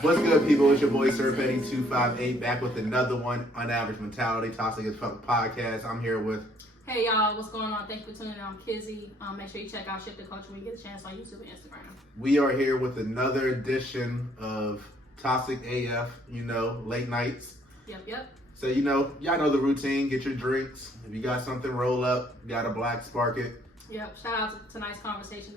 What's good, people? It's your boy Sir Petty 258 back with another one, Unaverage Mentality, Toxxic as Fuck podcast. I'm here with. Hey y'all, what's going on? Thanks for tuning in. I'm Kizzy. Make sure you check out Shift the Culture when you get a chance on YouTube and Instagram. We are here with another edition of Toxic AF, late nights. Yep. So, y'all know the routine. Get your drinks. If you got something, roll up. Got a black, spark it. Yep. Shout out to tonight's conversation.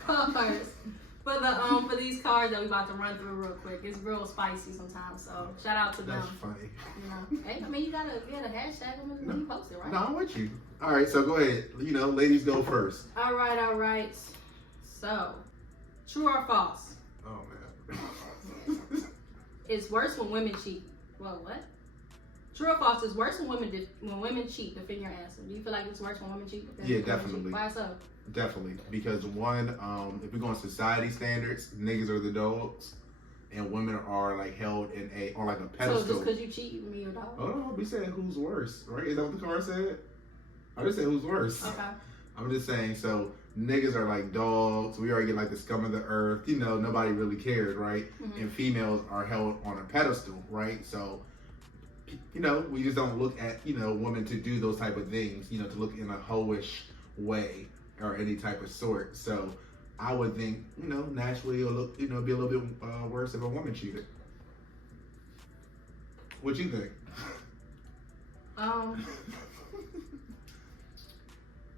Cars. For these cars that we about to run through real quick. It's real spicy sometimes, so shout out to them. That's funny. Hey, I mean, you gotta hashtag them when you post it, right? No, I'm with you. All right, so go ahead. Ladies go first. All right. So, true or false? Oh, man. It's worse when women cheat. Well, what? True or false? It's worse when women cheat. Defend your answer. Do you feel like it's worse when women cheat? Yeah, definitely. Why so? Definitely, because one, if we go on society standards, niggas are the dogs, and women are like held on like a pedestal. So just because you cheat, you mean you're a dog? Oh no, we said who's worse, right? Is that what the car said? I just said who's worse. Okay. I'm just saying, so niggas are like dogs. We already get like the scum of the earth. Nobody really cares, right? Mm-hmm. And females are held on a pedestal, right? So, we just don't look at women to do those type of things. To look in a hoish way or any type of sort. So I would think, naturally it'll look, be a little bit worse if a woman cheated. What you think?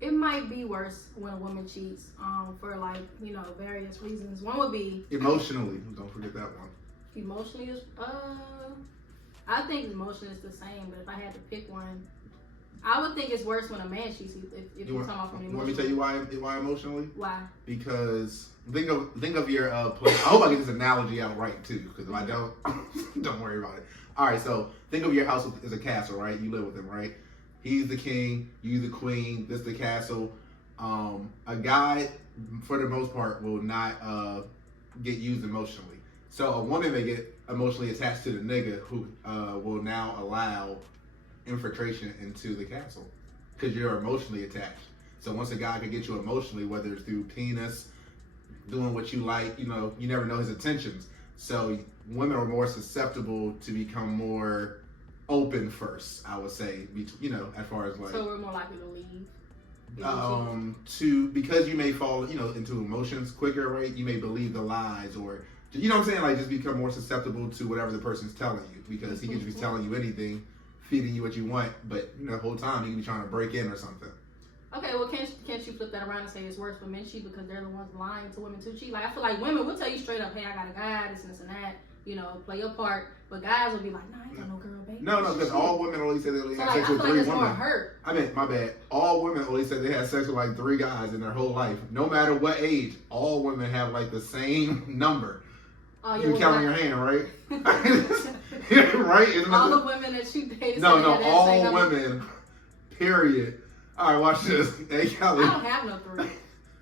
It might be worse when a woman cheats, for various reasons. One would be emotionally. Don't forget that one. Emotionally is, I think emotion is the same, but if I had to pick one, I would think it's worse when a man cheats. If you're talking about from emotionally. Let me tell you why emotionally. Why? Because think of your play. I hope I get this analogy out right too. Because if I don't, don't worry about it. All right. So think of your house as a castle, right? You live with him, right? He's the king. You the queen. This the castle. A guy, for the most part, will not get used emotionally. So a woman may get emotionally attached to the nigga who will now allow infiltration into the castle because you're emotionally attached. So once a guy can get you emotionally, whether it's through penis, doing what you like, you never know his intentions. So women are more susceptible to become more open first, I would say, as far as like. So we're more likely to leave. Because you may fall, into emotions quicker, right? You may believe the lies or, what I'm saying? Like just become more susceptible to whatever the person's telling you because he can just be telling you anything, feeding you what you want, but the whole time he can be trying to break in or something. Okay, well, can't you flip that around and say it's worse for men cheat because they're the ones lying to women to cheat? Like I feel like women will tell you straight up, hey, I got a guy, this and this and that, play your part. But guys will be like, nah, I ain't got no girl, baby. No, because all women only say they only have sex with 3 women. More hurt. I mean, my bad. All women only say they had sex with like 3 guys in their whole life. No matter what age, all women have like the same number. You count on your hand, right? Right? All the women that you dated. No, all women. Period. All right, watch this. Hey, Kelly. I don't have no 3.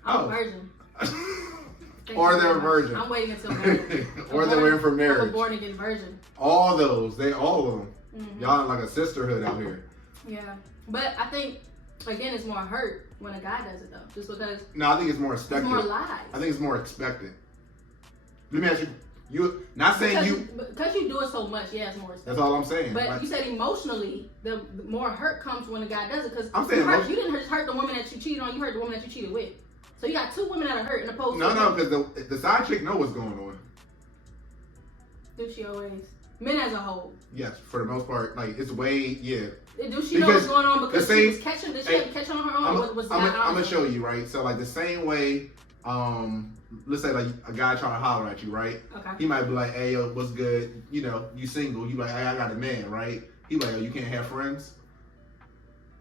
I'm a virgin. Or they're a virgin. I'm waiting until marriage. Or they're waiting for marriage. I'm a born again virgin. All all of them. Mm-hmm. Y'all like a sisterhood out here. Yeah, but I think again it's more hurt when a guy does it though, just because. No, I think it's more expected. It's more lies. I think it's more expected. Let me ask you. You not saying because you do it so much. Yeah, it's more expected. That's all I'm saying. But you said emotionally, the more hurt comes when a guy does it because you didn't just hurt the woman that you cheated on. You hurt the woman that you cheated with. So you got 2 women that are hurt in opposed to. No, because the side chick know what's going on. Do she always? Men as a whole. Yes, for the most part, like it's way Do she know what's going on because she was catching? Did she have to catch on her own? I'm gonna show you, right? So like the same way, let's say like a guy trying to holler at you, right? Okay. He might be like, "Hey, yo, what's good? You single?" You like, "Hey, I got a man," right? He like, "Oh, you can't have friends."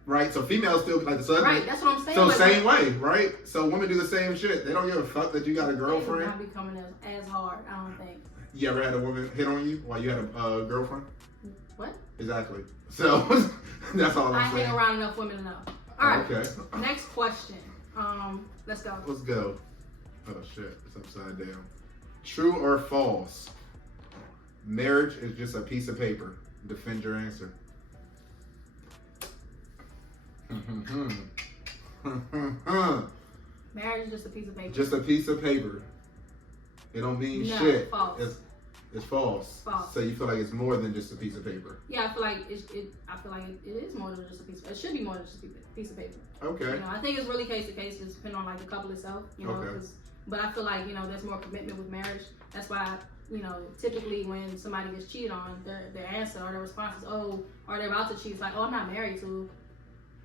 Right, so females still like the son. Right, that's what I'm saying. So same way, right? So women do the same shit. They don't give a fuck that you got a girlfriend. It's not becoming as hard, I don't think. You ever had a woman hit on you while you had a girlfriend? What? Exactly. So that's all I'm saying. I hang around enough women to know. All right. Okay. Next question. Let's go. Let's go. Oh shit, it's upside down. True or false? Marriage is just a piece of paper. Defend your answer. Marriage is just a piece of paper. Just a piece of paper. It don't mean No, shit. false. It's false. False. So you feel like it's more than just a piece of paper. Yeah, I feel like it is more than just a piece. It should be more than just a piece of paper. Okay. You know, I think it's really case to case, just depending on like the couple itself. You know, Okay. but I feel like there's more commitment with marriage. That's why typically when somebody gets cheated on, their answer or their response is, oh, or they're about to cheat. It's like, oh, I'm not married to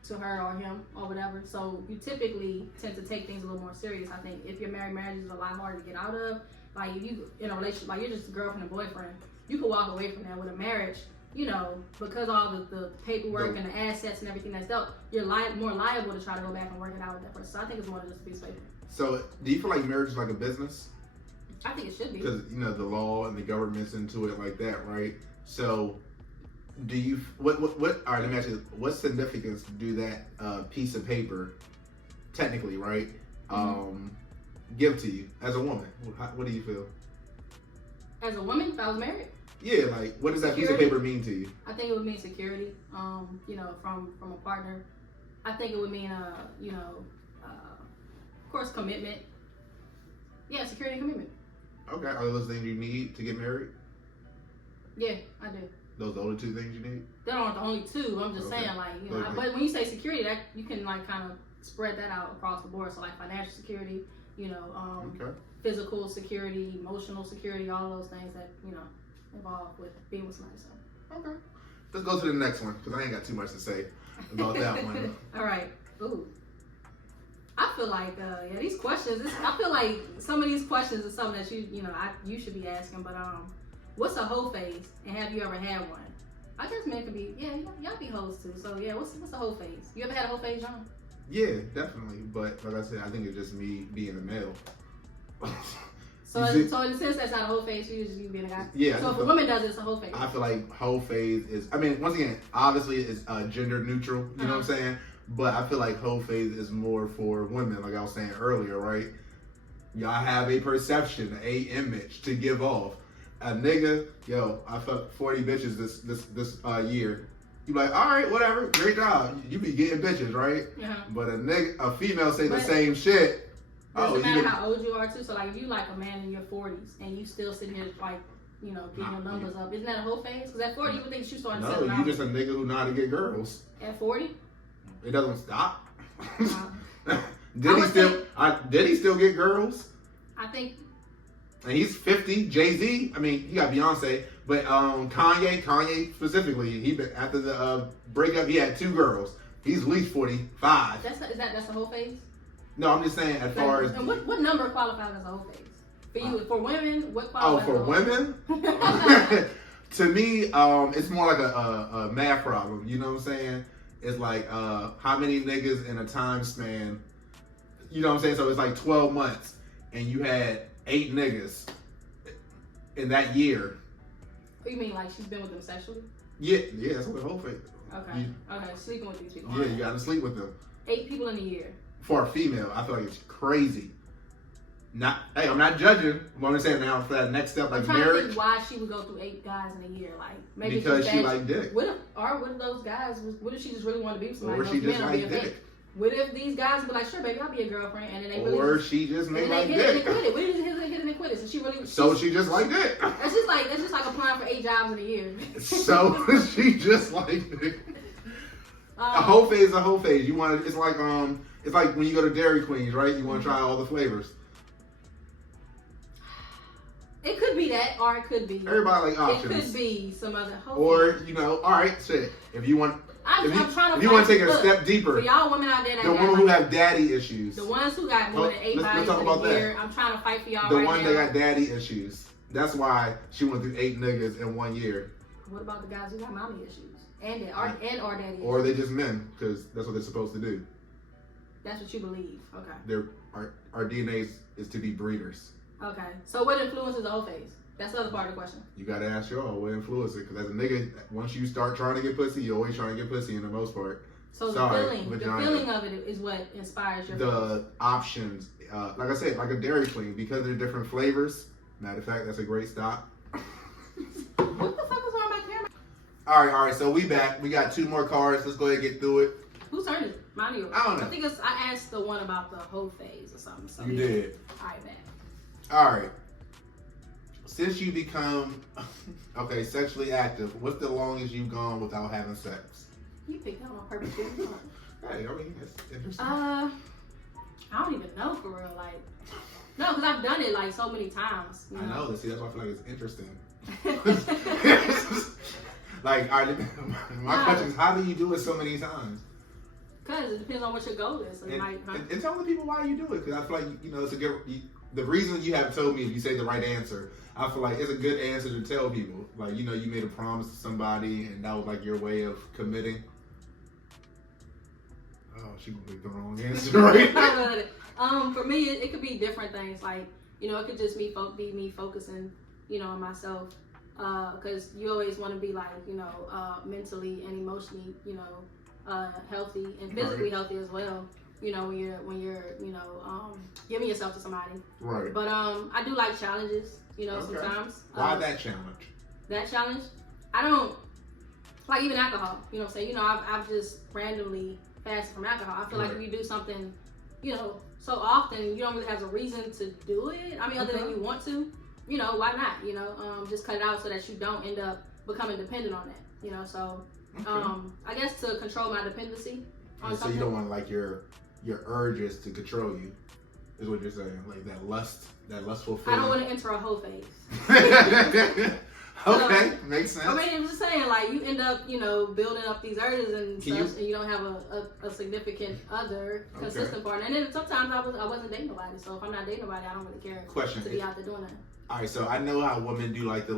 her or him or whatever. So you typically tend to take things a little more serious. I think if you're married, marriage is a lot harder to get out of. Like if you in a relationship, like you're just a girlfriend and boyfriend, you could walk away from that. With a marriage, because all the paperwork and the assets and everything that's dealt, you're more liable to try to go back and work it out with that person. So I think it's more than just a piece of paper. So do you feel like marriage is like a business? I think it should be. Because the law and the government's into it like that, right? So do you what all right, let me ask you, what significance do that piece of paper technically, right, give to you as a woman? What do you feel? As a woman, if I was married? Yeah, like what does that Security. piece of paper mean to you? I think it would mean security, from a partner. I think it would mean of course commitment. Yeah, security and commitment. Okay, are those things you need to get married? Yeah, I do. Those are the only two things you need? They aren't the only two. I'm just Okay. saying, Okay. but when you say security, that you can kind of spread that out across the board. So financial security, Okay. physical security, emotional security, all those things that involved with being with somebody. So. Okay. Let's go to the next one because I ain't got too much to say about that one. All right. Ooh. I feel like these questions. I feel like some of these questions are something that you should be asking. But what's a hoe phase, and have you ever had one? I guess men could be. Yeah, y'all be hoes too. So yeah, what's a hoe phase? You ever had a hoe phase, John? Yeah, definitely. But like I said, I think it's just me being a male. So in a sense, that's not a hoe phase for you, just you being a guy. Yeah. So if a woman does it, it's a hoe phase. I feel like hoe phase is. I mean, once again, obviously it's gender neutral. You know what I'm saying? But I feel like hoe phase is more for women, like I was saying earlier, right? Y'all have a perception, a image to give off. A nigga, I fucked 40 bitches this year. You be like, all right, whatever, great job. You be getting bitches, right? Yeah. But a female say the same shit. Doesn't matter how old you are too. So if you like a man in your 40s and you still sitting here getting your numbers up, isn't that a hoe phase? Because at 40 you would think you starting to settle down. No, you just a nigga who know how to get girls. At 40? It doesn't stop. Did he still get girls? I think. And he's 50. Jay-Z, I mean, he got Beyonce, but Kanye specifically, he been after the breakup, he had 2 girls. He's at least 45. That's a whole phase? No, I'm just saying as far as. And what number qualifies as a whole phase? For you, for women, what qualifies? Oh, for women? To me, it's more like a math problem. You know what I'm saying? It's like how many niggas in a time span. You know what I'm saying? So it's like 12 months, and you had 8 niggas in that year. What you mean, like she's been with them sexually? Yeah, that's what the whole thing. Okay. Okay, sleeping with these people. Yeah, you gotta sleep with them. 8 people in a year. For a female, I feel like it's crazy. I'm not judging. What I'm saying now for that next step, like I'm trying marriage. to think why she would go through 8 guys in a year, like maybe because she liked dick. What if those guys? What if she just really wanted to be with somebody? Or she just liked dick. What if these guys be like, sure, baby, I'll be a girlfriend, and then they really or she just made like dick. dick. And quit it. What if they hit it and quit it? So she really. So she just like dick. That's just like applying for 8 jobs in a year. So she just like dick. A whole phase is a whole phase. You want to? It's like when you go to Dairy Queens, right? You want to try all the flavors. It could be that, or it could be. Everybody like options. It could be some other. Or all right, shit. If you want. I'm trying to. If you want to take it a step deeper. For y'all women out there that the women who have daddy issues. The ones who got more than 8 bodies in a year. I'm trying to fight for y'all the right now. ones that got daddy issues. That's why she went through 8 niggas in 1 year. What about the guys who got mommy issues? And daddy issues? Or they just men, because that's what they're supposed to do. That's what you believe. Okay. Our DNA is to be breeders. Okay. So what influences the whole phase? That's the other part of the question. You gotta ask y'all what influences it, because as a nigga, once you start trying to get pussy, you're always trying to get pussy in the most part. So the feeling of it is what inspires your the options. Like I said, like a Dairy Queen, because they're different flavors. Matter of fact, that's a great stop. What the fuck is wrong with my camera? All right. So we back. We got 2 more cards. Let's go ahead and get through it. Whose turn is it? Mine or yours? I don't know. I think I asked the one about the whole phase or something. So you did. All right, man. All right. since you become sexually active, what's the longest you've gone without having sex? You picked that on purpose. Didn't you? Hey, I mean, it's interesting. I don't even know for real. Like, no, because I've done it like so many times. I know. See, that's why I feel like it's interesting. Because Like, all right, my question is, how do you do it so many times? it depends on what your goal is. So And tell the people why you do it, because I feel like, it's a good. The reason you have told me, if you say the right answer, I feel like it's a good answer to tell people. Like, you made a promise to somebody, and that was like your way of committing. Oh, she gonna pick the wrong answer, right? For me, it could be different things. Like, it could just be me focusing, on myself. Because you always want to be like, mentally and emotionally, healthy and physically healthy as well. When you're giving yourself to somebody. Right. But I do like challenges. Sometimes. Why that challenge? That challenge, I don't like even alcohol. I've just randomly fasted from alcohol. I feel like if you do something, so often, you don't really have a reason to do it. I mean, other than you want to. Why not? Just cut it out so that you don't end up becoming dependent on that. So I guess to control my dependency on something. So you don't want like your urges to control you, is what you're saying, like that lustful feeling. I don't want to enter a whole phase. Okay, makes sense. I mean, I'm just saying, like, you end up, building up these urges and such, and you don't have a significant other, consistent partner. And then sometimes I wasn't dating nobody, so if I'm not dating nobody, I don't really care to be out there doing that. All right, so I know how women do like this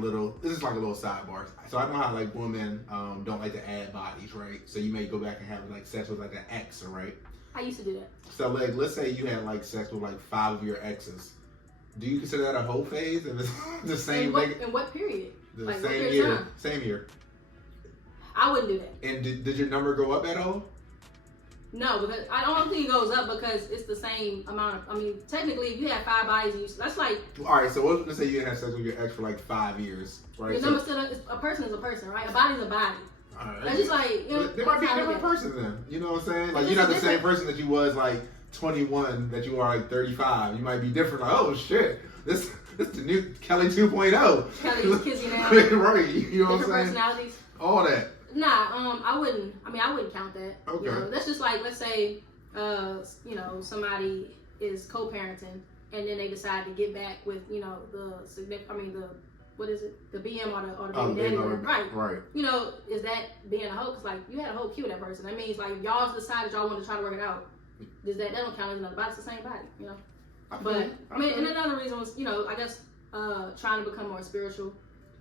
is like a little sidebar. So I know how like women don't like to add bodies, right? So you may go back and have like sex with like an ex, right? I used to do that. So like, let's say you had like sex with like 5 of your exes. Do you consider that a whole phase? And it's the same thing? In what period? The like same what year. Time? Same year. I wouldn't do that. And did your number go up at all? No, because I don't think it goes up because it's the same amount of. I mean, technically, if you have 5 bodies, that's like. All right, so let's say you had sex with your ex for like 5 years, right? Your number still a person is a person, right? A body's a body. Right. That's just like they might be a different person then. You know what I'm saying? Like you're not the same person that you was like 21 that you are like 35. You might be different. Like, oh shit, this the new Kelly 2.0. Kelly's kissing now. Right. You know what I'm saying? Personalities. All that. Nah, I wouldn't. I mean, I wouldn't count that. Okay. That's just like, let's say, somebody is co-parenting, and then they decide to get back with, what is it? The BM or the baby daddy. Right. Right. Is that being a hoe? Cause like you had a whole queue with that person. That means like if y'all decided y'all want to try to work it out, that don't count as another body. It's the same body. And another reason was, I guess, trying to become more spiritual.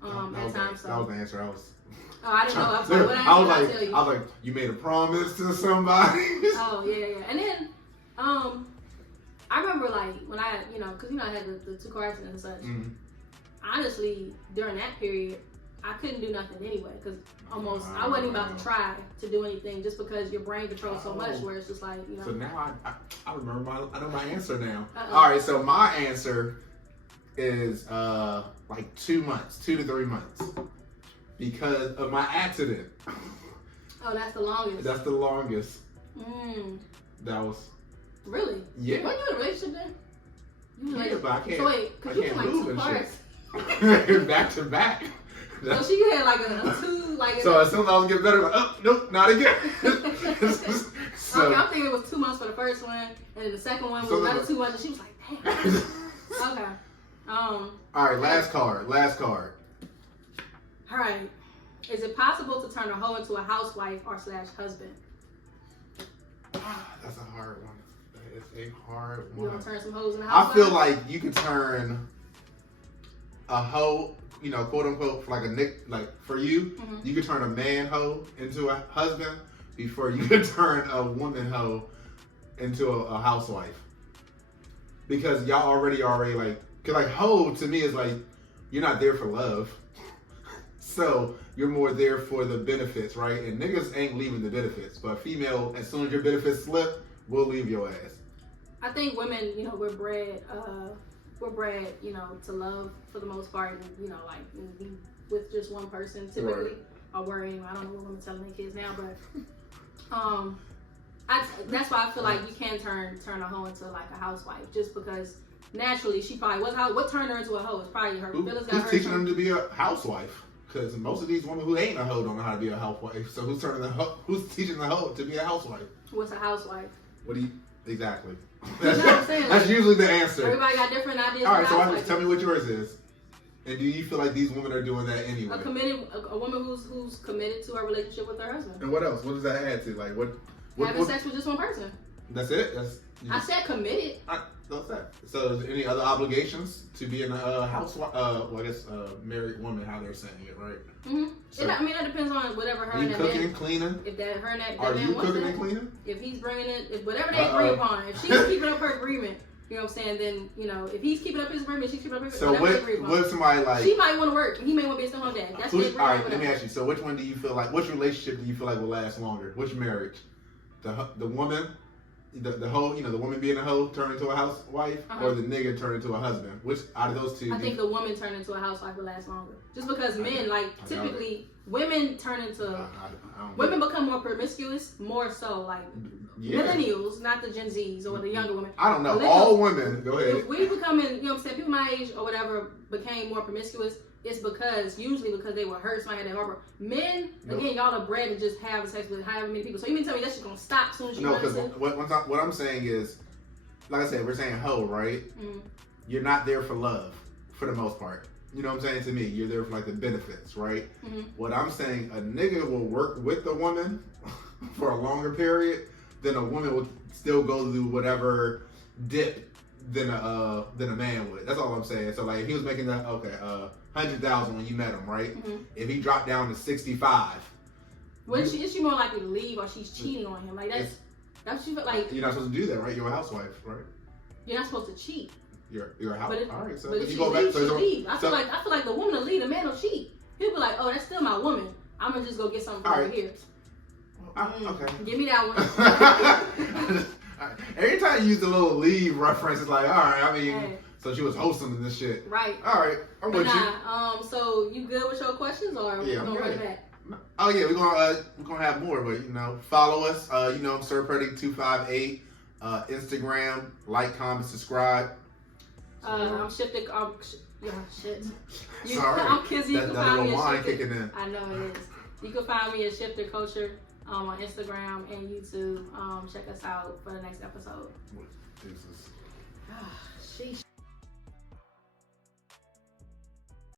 At times. That was the answer I was. Oh, I didn't know. I'm sorry. What answer did I tell you? I was like, you made a promise to somebody. Oh yeah. And then, I remember like when I, because I had the 2 car accidents and such. Mm-hmm. Honestly, during that period, I couldn't do nothing anyway because I wasn't even about to try to do anything just because your brain controls so much where it's just like, So now I remember I know my answer now. All right, so my answer is like 2 months, 2 to 3 months, because of my accident. Oh, that's the longest. That's the longest. That was. Really? Yeah. Weren't you in a relationship then? Yeah, but I can't. So wait, because you had like 2 parts. Back to back. So she had like a 2, like. So as soon as I was getting better, like, oh nope, not again. So, okay, I'm thinking it was 2 months for the first one, and then the second one was another 2 months, and she was like, damn. Okay. All right, last card. All right. Is it possible to turn a hoe into a housewife or /husband? That's a hard one. That is a hard one. You want to turn some hoes into housewives? I feel like you could turn a hoe, quote unquote, for like for you, you could turn a man hoe into a husband before you could turn a woman hoe into a housewife. Because y'all already like, cause like hoe to me is like, you're not there for love. So you're more there for the benefits, right? And niggas ain't leaving the benefits, but female, as soon as your benefits slip, we'll leave your ass. I think women, we're bred, to love for the most part, and, like be with just one person typically, right. Or worrying. I don't know what women telling their kids now, but that's why I feel like you can turn a hoe into like a housewife, just because naturally she probably was how. What turned her into a hoe? It's probably her feelings got Who's hurt. teaching them to be a housewife? Because most of these women who ain't a hoe don't know how to be a housewife. So who's teaching the hoe to be a housewife? What's a housewife? What do you exactly? You know what I'm saying? That's usually the answer. Everybody got different ideas. All right, so housewife tell me what yours is. And do you feel like these women are doing that anyway? A woman who's committed to her relationship with her husband. And what else? What does that add to? Like what? Having sex with just one person. That's it. I said committed. That's that. So, is there any other obligations to be in a housewife? Well, I guess married woman, how they're saying it, right? Mm-hmm. So, I mean, that depends on whatever her are you and that cooking man. and cleaning? If that her and that Are man you wants cooking it, and cleaning? if he's bringing it, if whatever they agree upon, if she's keeping up her agreement, you know what I'm saying? Then if he's keeping up his agreement, she's keeping up her agreement. So what if somebody like she might want to work, he may want to be a stay-at-home dad. That's the agreement. All right, let me ask you. So which one do you feel like? Which relationship do you feel like will last longer? Which marriage? The woman. The hoe, the woman being a hoe turn into a housewife, or the nigga turn into a husband? Which out of those two? I think the woman turn into a housewife will last longer. Just because men, typically, women turn into women become more promiscuous, more so millennials, not the Gen Zs or the younger women. I don't know. All women. Go ahead. If we becoming, you know what I'm saying, people my age or whatever became more promiscuous, it's usually because they were hurt, somebody had that harbor. Men, again, y'all are bred to just have sex with however many people. So you mean tell me that's just gonna stop as soon as you because what I'm saying is, like I said, we're saying hoe, right? Mm-hmm. You're not there for love, for the most part. You know what I'm saying? To me, you're there for the benefits, right? Mm-hmm. What I'm saying, a nigga will work with the woman for a longer period than a woman will still go through whatever dip than a man would. That's all I'm saying. So if he was making that 100,000 when you met him, right? Mm-hmm. If he dropped down to 65, is she more likely to leave or she's cheating on him? That's what you feel like. You're not supposed to do that, right? You're a housewife, right? You're not supposed to cheat. You're a housewife. All right, so but if you go back, she leave. I feel like the woman will leave, the man will cheat. He'll be like, oh, that's still my woman. I'm gonna just go get something over here. Okay. Give me that one. Every time you use the little leave reference, it's like, all right. I mean. Hey. So she was hosting in this shit. Right. All right. I'm with you. So you good with your questions or we gonna run it back? Oh yeah, we're gonna have more, but follow us. Sir Pretty 258, Instagram, like, comment, subscribe. I'm shifted. Shit. Sorry. I'm Kizzy. You can find me at kicking in. I know it is. You can find me at Shifter Culture on Instagram and YouTube. Check us out for the next episode. Jesus.